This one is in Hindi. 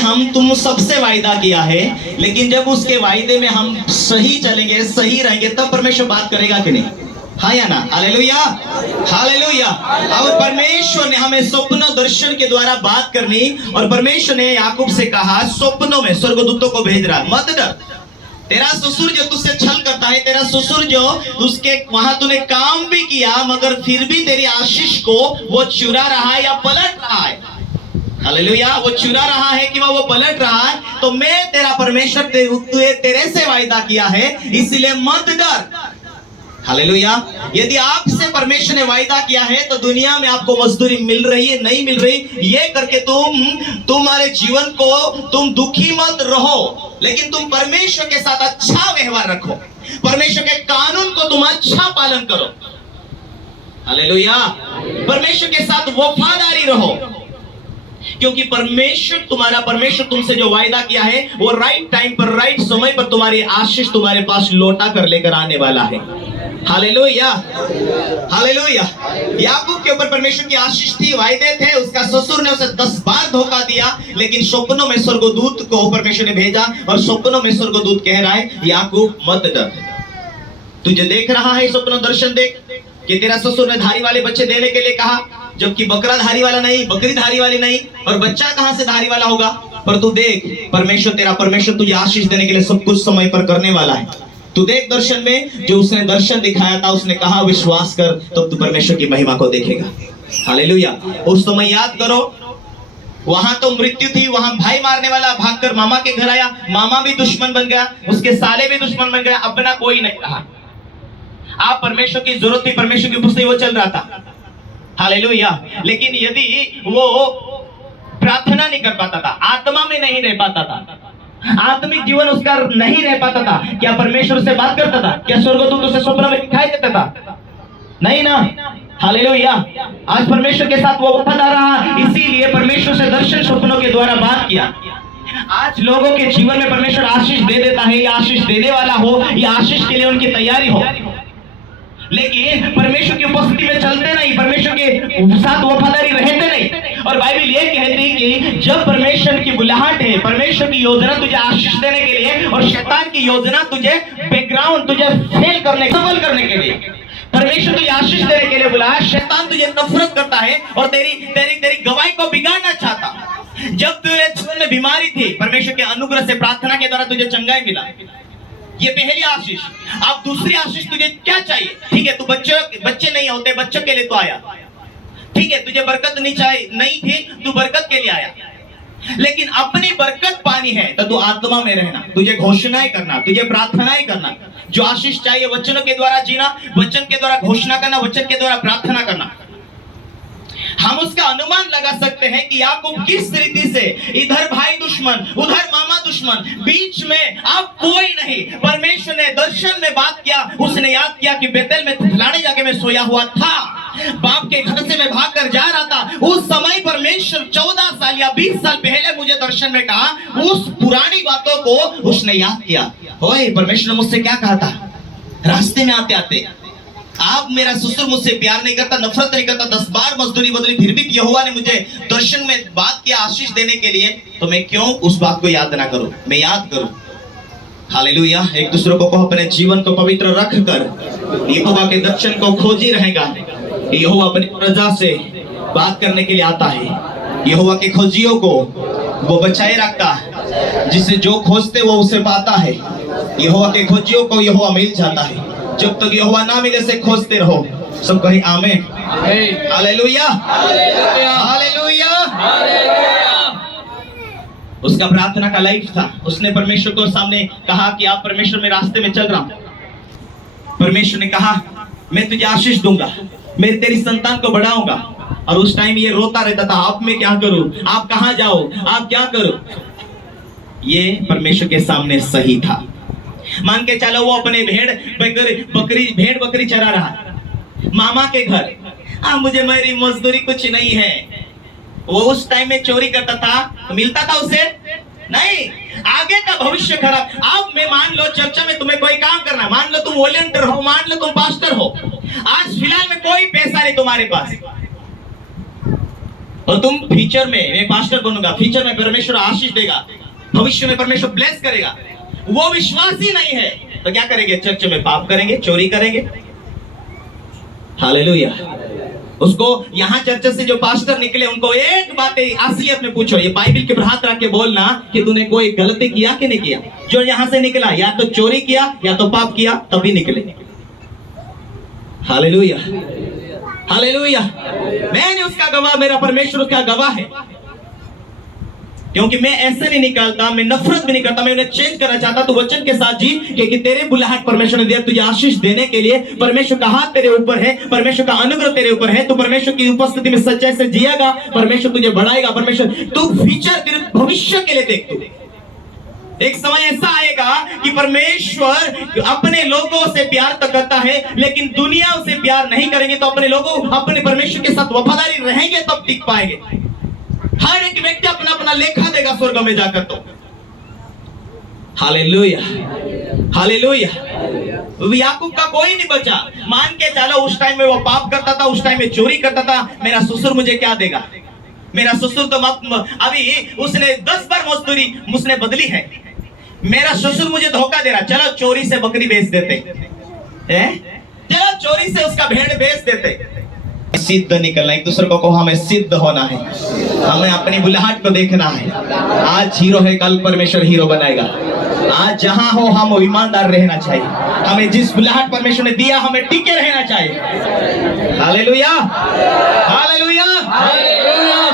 हम तुम सबसे वायदा किया है, लेकिन जब उसके वायदे में हम सही चलेंगे, सही रहेंगे, तब परमेश्वर बात करेगा कि नहीं? हाँ या ना? Hallelujah, hallelujah. अब परमेश्वर ने हमें स्वप्न दर्शन के द्वारा बात करनी, और परमेश्वर ने याकूब से कहा स्वप्नों में स्वर्गदूतों को भेज रहा, मत डर। तेरा ससुर जो तुझसे छल करता है, तेरा ससुर जो उसके वहां तूने काम भी किया, मगर फिर भी तेरी आशीष को वो चुरा रहा है या पलट रहा है। हालेलुया। वो चुरा रहा है कि वो पलट रहा है, तो मैं तेरा परमेश्वर तेरे से वायदा किया है, इसलिए मत डर। हालेलुया। यदि आपसे परमेश्वर ने वायदा किया है, तो दुनिया में आपको मजदूरी मिल रही है, नहीं मिल रही, ये करके तुम्हारे जीवन को तुम दुखी मत रहो, लेकिन तुम परमेश्वर के साथ अच्छा व्यवहार रखो, परमेश्वर के कानून को तुम अच्छा पालन करो। हालेलुया। परमेश्वर के साथ वफादारी रहो, क्योंकि परमेश्वर तुमसे जो वायदा किया है, वो राइट टाइम पर, राइट समय पर तुम्हारी आशीष तुम्हारे पास लौटा कर लेकर आने वाला है। Hallelujah, hallelujah. याकूब के ऊपर परमेश्वर की आशीष थी, वायदे थे। उसका ससुर ने उसे 10 बार धोखा दिया, लेकिन स्वप्नों में स्वर्गदूत को परमेश्वर ने भेजा, और स्वप्नों में स्वर्गदूत कह रहा है याकूब मत डर। तुझे देख रहा है स्वप्न दर्शन देख कि तेरा ससुर ने धारी वाले बच्चे देने के लिए कहा, जबकि बकरा धारी वाला नहीं, बकरी धारी वाली नहीं, और बच्चा कहां से धारी वाला होगा। पर तू देख, तेरा परमेश्वर तुझे आशीष देने के लिए सब कुछ समय पर करने वाला है। तू देख दर्शन में, जो उसने दर्शन दिखाया था, उसने कहा विश्वास कर, तो तू परमेश्वर की महिमा को देखेगा। हालेलुया। उस समय याद करो, वहां तो मृत्यु थी, वहां भाई मारने वाला भागकर मामा के घर आया, मामा भी दुश्मन बन गया, उसके साले भी दुश्मन बन गया, अपना कोई नहीं रहा। आप परमेश्वर की जरूरत थी, परमेश्वर की उपस्थिति, वो चल रहा था। हालेलुया। लेकिन यदि वो प्रार्थना नहीं कर पाता था, आत्मा में नहीं रह पाता था, आत्मिक जीवन उसका नहीं रह पाता था, क्या परमेश्वर से बात करता था? क्या स्वर्गदूत उसे स्वप्न में दिखाई देता था? नहीं ना। हालेलुया। आज परमेश्वर के साथ वो वफादार रहा, इसीलिए परमेश्वर से दर्शन स्वप्नों के द्वारा बात किया। आज लोगों के जीवन में परमेश्वर आशीष दे देता है, या आशीष देने वाला हो, या आशीष के लिए उनकी तैयारी हो, लेकिन परमेश्वर की उपस्थिति में चलते नहीं, परमेश्वर के साथ वफादारी रहते नहीं। और बाइबल ये कहती है कि जब परमेश्वर की बुलाहट है, परमेश्वर की योजना तुझे आशीष देने के लिए, और शैतान की योजना तुझे बैकग्राउंड, तुझे फेल करने, सफल करने के लिए, परमेश्वर तुझे आशीष देने के लिए बुलाया। शैतान तुझे नफरत करता है और तेरी गवाही को बिगाड़ना चाहता। जब तेरे जीवन में बीमारी थी, परमेश्वर के अनुग्रह से, प्रार्थना के द्वारा तुझे चंगाई मिला, ये पहली आशीष। अब दूसरी आशीष, तुझे क्या चाहिए? ठीक है, तू बच्चे नहीं होते, बच्चों के लिए तो आया, ठीक है, तुझे बरकत नहीं थी, तू बरकत के लिए आया, लेकिन अपनी बरकत पानी है तो तू आत्मा में रहना, तुझे घोषणाएं करना, तुझे प्रार्थनाएं करना। जो आशीष चाहिए, वचनों के द्वारा जीना, वचन के द्वारा घोषणा करना, वचन के द्वारा प्रार्थना करना। हम उसका अनुमान लगा सकते हैं कि याकूब किस रीति से, इधर भाई दुश्मन, उधर मामा दुश्मन, बीच में अब कोई नहीं। परमेश्वर ने दर्शन में बात किया, उसने याद किया कि बेतेल में फलाने जगह में सोया हुआ था, बाप के घर से मैं भागकर जा रहा था। उस समय परमेश्वर 14 साल या 20 साल पहले मुझे दर्शन में कहा, उस पुरानी बातों को उसने याद किया। ओए, परमेश्वर ने मुझसे क्या कहा था? रास्ते में आते आते, आप मेरा ससुर मुझसे प्यार नहीं करता, नफरत नहीं करता, 10 बार मजदूरी बदली, फिर भी यहोवा ने मुझे दर्शन में बात किया आशीष देने के लिए, तो मैं क्यों उस बात को याद ना करूं? मैं याद करूं। हालेलुया। एक दूसरे को अपने जीवन को पवित्र रख कर यहोवा के दर्शन को खोजी रहेगा। यहोवा अपनी प्रजा से बात करने के लिए आता है। यहोवा के खोजियों को वो बचाए रखता है, जिसे जो खोजते वो उसे पाता है। यहोवा के खोजियों को यहोवा मिल जाता है। जब तक यहोवा ना मिले से खोजते रहो। सब कहीं आमीन। Hallelujah, hallelujah. उसका प्रार्थना का लाइफ था। उसने परमेश्वर को सामने कहा कि आप परमेश्वर, में रास्ते में चल रहा हूं। परमेश्वर ने कहा मैं तुझे आशीष दूंगा, मैं तेरी संतान को बढ़ाऊंगा। और उस टाइम ये रोता रहता था, आप मैं क्या करूं, आप कहां जाओ, आप क्या करो। ये परमेश्वर के सामने सही था। मान के चलो वो अपने भेड़ बकरी चरा रहा मामा के घर। मुझे मेरी मजदूरी कुछ नहीं है। वो उस टाइम में चोरी करता था, मिलता था उसे नहीं। आगे का भविष्य खराब। अब मैं मान लो चर्चा में तुम्हें कोई काम करना, मान लो तुम वॉलंटियर हो, मान लो तुम पास्टर हो, आज फिलहाल में कोई पैसा नहीं तुम्हारे पास, और तुम फ्यूचर में, मैं पास्टर बनूंगा, फ्यूचर में परमेश्वर आशीष देगा, भविष्य में परमेश्वर ब्लेस करेगा, वो विश्वास ही नहीं है तो क्या करेंगे? चर्च में पाप करेंगे, चोरी करेंगे। हालेलुया। उसको यहाँ चर्च से जो पास्टर निकले उनको एक बात असलियत में पूछो, ये बाइबल के हाथ रख के बोलना कि तूने कोई गलती किया कि नहीं किया। जो यहाँ से निकला या तो चोरी किया या तो पाप किया, तभी निकले। Hallelujah, hallelujah. मैंने उसका गवाह, मेरा परमेश्वर उसका गवाह है, क्योंकि मैं ऐसे नहीं निकालता, मैं नफरत भी नहीं करता, मैं उन्हें चेंज करना चाहता। तो वचन के साथ जी, क्योंकि तेरे बुलाहट परमेश्वर ने दिया तुझे आशीष देने के लिए। परमेश्वर का हाथ तेरे ऊपर है, परमेश्वर का अनुग्रह तेरे ऊपर है। तू परमेश्वर की उपस्थिति में सच्चाई से जिएगा, परमेश्वर तुझे बढ़ाएगा। परमेश्वर, तू फ्यूचर, तेरे भविष्य के लिए देख। तू एक समय ऐसा आएगा कि परमेश्वर अपने लोगों से प्यार तो करता है, लेकिन दुनिया उसे प्यार नहीं करेंगे। तो अपने लोगों, अपने परमेश्वर के साथ वफादारी रहेंगे तब टिक पाएंगे। हर एक व्यक्ति अपना अपना लेखा देगा स्वर्ग में जाकर। तो हालेलुया, हालेलुया। याकूब का कोई नहीं बचा। मान के चलो, उस टाइम में वो पाप करता था, उस टाइम में चोरी करता था। मेरा ससुर मुझे क्या देगा? मेरा ससुर तो अभी उसने 10 बार मजदूरी उसने बदली है। मेरा ससुर मुझे धोखा दे रहा, चलो चोरी से बकरी बेच देते हैं, चलो चोरी से उसका भेड़ बेच देते। सिद्ध निकलना, एक दूसरे को कहो हमें सिद्ध होना है, हमें अपनी बुलाहट को देखना है। आज हीरो है, कल परमेश्वर हीरो बनाएगा। आज जहां हो हम ईमानदार रहना चाहिए। हमें जिस बुलाहट परमेश्वर ने दिया, हमें टिके रहना चाहिए। Hallelujah, hallelujah, hallelujah.